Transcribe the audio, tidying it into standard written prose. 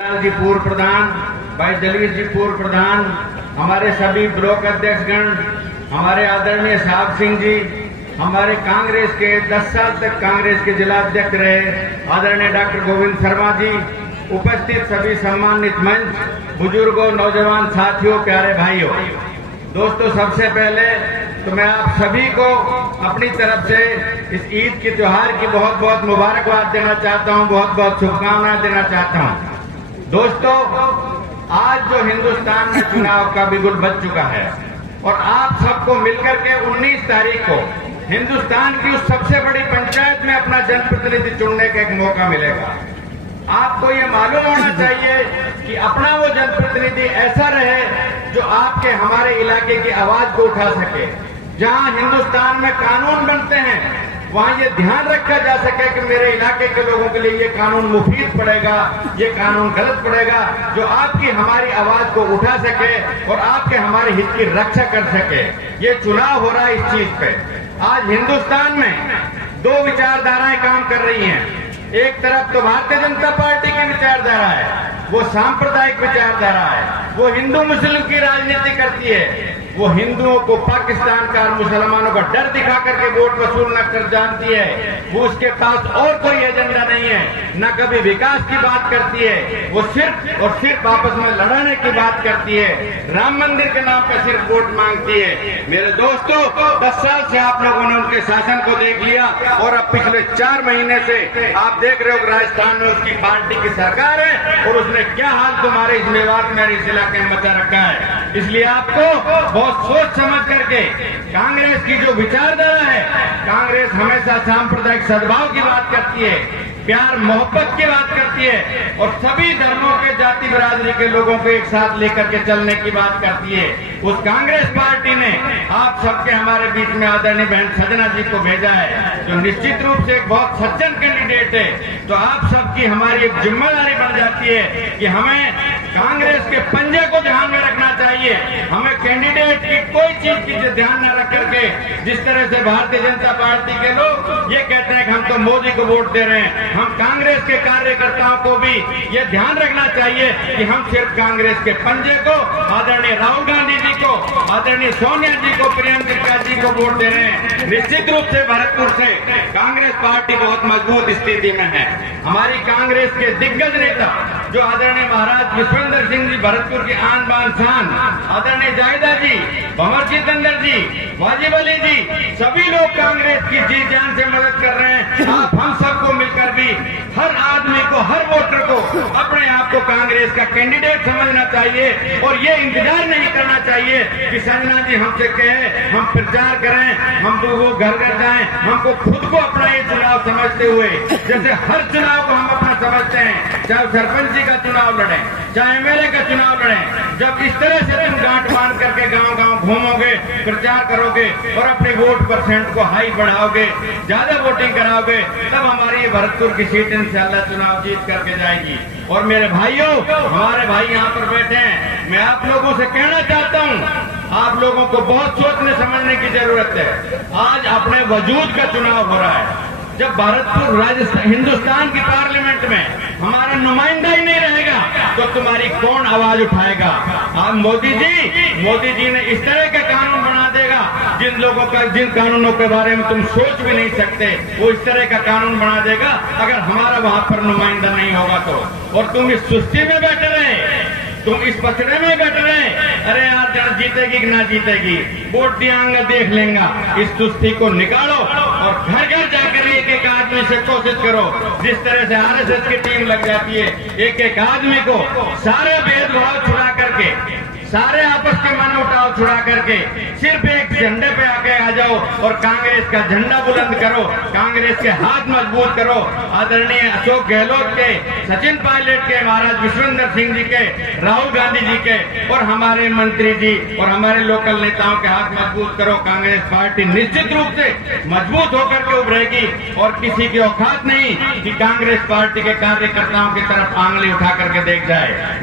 जी पूर्व प्रधान, भाई जलवीर जी पूर्व प्रधान, हमारे सभी ब्लॉक अध्यक्षगण, हमारे आदरणीय साहब सिंह जी, हमारे कांग्रेस के 10 साल तक कांग्रेस के जिला अध्यक्ष रहे आदरणीय डॉक्टर गोविंद शर्मा जी, उपस्थित सभी सम्मानित मंच, बुजुर्गों, नौजवान साथियों, प्यारे भाइयों, दोस्तों, सबसे पहले तो मैं आप सभी को अपनी तरफ से इस ईद के त्योहार की बहुत बहुत मुबारकबाद देना चाहता हूं, बहुत बहुत शुभकामनाएं देना चाहता हूं। दोस्तों, आज जो हिंदुस्तान में चुनाव का बिगुल बज चुका है और आप सबको मिलकर के 19 तारीख को हिंदुस्तान की उस सबसे बड़ी पंचायत में अपना जनप्रतिनिधि चुनने का एक मौका मिलेगा। आपको ये मालूम होना चाहिए कि अपना वो जनप्रतिनिधि ऐसा रहे जो आपके हमारे इलाके की आवाज को उठा सके। जहां हिंदुस्तान में कानून बनते हैं वहां ये ध्यान रखा जा सके कि मेरे इलाके के लोगों के लिए ये कानून मुफीद पड़ेगा, ये कानून गलत पड़ेगा, जो आपकी हमारी आवाज को उठा सके और आपके हमारे हित की रक्षा कर सके। ये चुनाव हो रहा है इस चीज पे। आज हिंदुस्तान में दो विचारधाराएं काम कर रही हैं। एक तरफ तो भारतीय जनता पार्टी की विचारधारा है, वो सांप्रदायिक विचारधारा है, वो हिंदू मुस्लिम की राजनीति करती है, वो हिंदुओं को पाकिस्तान का और मुसलमानों का डर दिखा करके वोट वसूलना कर जानती है। वो उसके पास और कोई एजेंडा नहीं है, न कभी विकास की बात करती है, वो सिर्फ और सिर्फ आपस में लड़ाने की बात करती है, राम मंदिर के नाम पर सिर्फ वोट मांगती है। मेरे दोस्तों, 10 साल से आप लोगों ने उनके शासन को देख लिया और अब पिछले 4 महीने से आप देख रहे हो राजस्थान में उसकी पार्टी की सरकार है और उसने क्या हाल तुम्हारे इस मेवात में इस इलाके में मचा रखा है। इसलिए आपको बहुत सोच समझ करके कांग्रेस की जो विचारधारा है, कांग्रेस हमेशा सांप्रदायिक सद्भाव की बात करती है, प्यार मोहब्बत की बात करती है और सभी धर्मों के, जाति बिरादरी के लोगों को एक साथ लेकर के चलने की बात करती है। उस कांग्रेस पार्टी ने आप सबके हमारे बीच में आदरणीय बहन सजना जी को भेजा है, जो निश्चित रूप से एक बहुत सज्जन कैंडिडेट है। तो आप सबकी हमारी एक जिम्मेदारी बन जाती है कि हमें कांग्रेस के पंजे को ध्यान में रखना चाहिए। हमें कैंडिडेट की कोई चीज की ध्यान न रख करके, जिस तरह से भारतीय जनता पार्टी के लोग ये कहते हैं कि हम तो मोदी को वोट दे रहे हैं, हम कांग्रेस के कार्यकर्ताओं को भी ये ध्यान रखना चाहिए कि हम सिर्फ कांग्रेस के पंजे को, आदरणीय राहुल गांधी जी को, आदरणीय सोनिया जी को, प्रियंका जी को वोट दे रहे हैं। निश्चित रूप से भरतपुर से कांग्रेस पार्टी बहुत मजबूत स्थिति में है। हमारी कांग्रेस के दिग्गज नेता जो आदरणीय महाराज विश्वेंद्र सिंह जी, भरतपुर की आन बान शान, आदरणीय जायदा जी, भंवरजीत अंदर जी, वाजिब अली जी, सभी लोग कांग्रेस की जी जान से मदद कर रहे हैं। आप हम सबको मिलकर भी हर आदमी को, हर वोटर को अपने आप को कांग्रेस का कैंडिडेट समझना चाहिए और ये इंतजार नहीं करना चाहिए कि संजना जी हमसे कहे हम प्रचार करें, हम वो घर घर जाएं। हमको खुद को अपना ये चुनाव समझते हुए, जैसे हर चुनाव को हम अपना समझते हैं, चाहे सरपंच का चुनाव लड़े, चाहे एमएलए का चुनाव लड़े, जब इस तरह से तुम गांठ बांध करके गांव गांव घूमोगे, प्रचार करोगे और अपने वोट परसेंट को हाई बढ़ाओगे, ज्यादा वोटिंग कराओगे, तब हमारी भरतपुर की सीट इंशाल्लाह चुनाव जीत करके जाएगी। और मेरे भाइयों, हमारे भाई यहाँ पर बैठे हैं, मैं आप लोगों से कहना चाहता हूँ, आप लोगों को बहुत सोचने समझने की जरूरत है। आज अपने वजूद का चुनाव हो रहा है। जब भरतपुर राजस्थान, हिंदुस्तान की पार्लियामेंट में हमारा नुमाइंदा ही नहीं रहेगा तो तुम्हारी कौन आवाज उठाएगा। आज मोदी जी ने इस तरह के कानून बना देगा जिन लोगों का, जिन कानूनों के बारे में तुम सोच भी नहीं सकते, वो इस तरह का कानून बना देगा अगर हमारा वहां पर नुमाइंदा नहीं होगा तो। और तुम इस सुस्ती में बैठे रहे, तुम इस पचड़े में बैठ रहे, अरे यार जन जीतेगी कि ना जीतेगी, वोट दियांगा देख लेंगे। इस सुस्ती को निकालो और घर घर जाकर एक एक आदमी से कोशिश करो, जिस तरह से आरएसएस की टीम लग जाती है, एक एक आदमी को सारे भेदभाव छुड़ा करके, सारे आपस के मन उठाव छुड़ा करके सिर्फ एक झंडे पे आके आ जाओ और कांग्रेस का झंडा बुलंद करो, कांग्रेस के हाथ मजबूत करो। आदरणीय अशोक गहलोत के, सचिन पायलट के, महाराज विश्वेंद्र सिंह जी के, राहुल गांधी जी के और हमारे मंत्री जी और हमारे लोकल नेताओं के हाथ मजबूत करो। कांग्रेस पार्टी निश्चित रूप से मजबूत होकर के उभरेगी और किसी की औकात नहीं कि कांग्रेस पार्टी के कार्यकर्ताओं की तरफ आंगली उठा करके देख जाए।